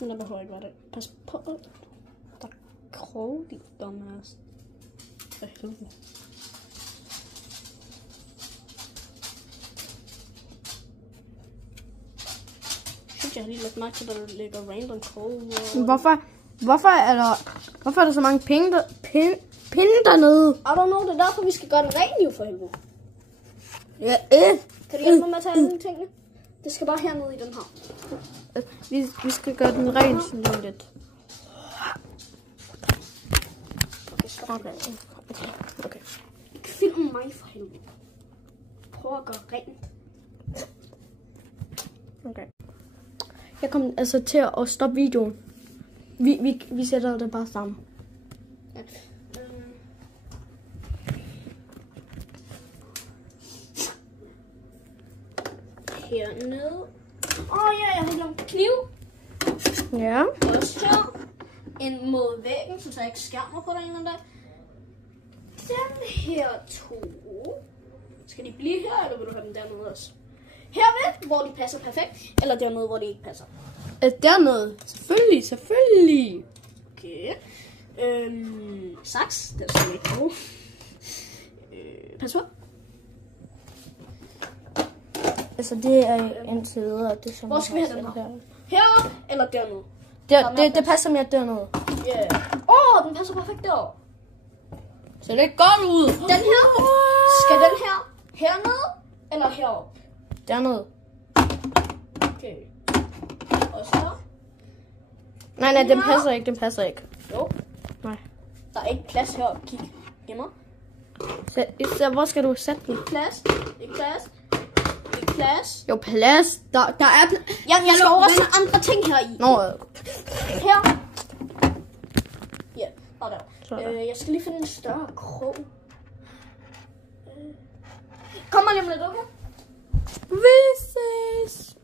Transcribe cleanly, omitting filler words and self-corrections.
Men der behøver ikke være det. Pas på. Der er krog, de dumbass. For helvede. Jeg har lige lagt mærke til, at der ligger random krog. Hvorfor er der så mange pinde dernede? I don't know, det er derfor, vi skal gøre det rent jo for helvede. Ja, Kan du hjælpe mig med at tage alle de tingene? Det skal bare hernede i den her. vi skal gøre den ren sådan lige lidt. Okay. Film mig for helvede. Prøv at gøre rent. Okay. Jeg kommer altså til at stoppe videoen. Vi sætter det bare sammen. Ja. Hernede. Ja, jeg har glemt kniv. Ja. Også her. En mod væggen, så jeg ikke skærmer på den der. Den her to. Skal de blive her, eller vil du have dem dernede også? Herved, hvor de passer perfekt, eller dernede, hvor de ikke passer? Dernede. Selvfølgelig. Okay. Saks, den skal vi ikke bruge. Pas på. Altså det er indtil videre det som. Hvor skal vi have den her? Her eller dernede? Det passer mere dernede. Ja. Den passer perfekt derovre. Så det er godt ud. Den her, skal den her hernede eller heroppe? Dernede. Okay. Og så? Nej, den passer ikke. Jo. Nej. Der er ikke plads heroppe. Kig. Hjemme. Så hvor skal du sætte den? Plads. Ikke plads. Ikke plads. Jo, plads. Der er... Jeg skal også andre ting her i. Nå. Her. Ja, og der. Sådan. Jeg skal lige finde en større krog. Kom lige om lidt, okay? Vi ses.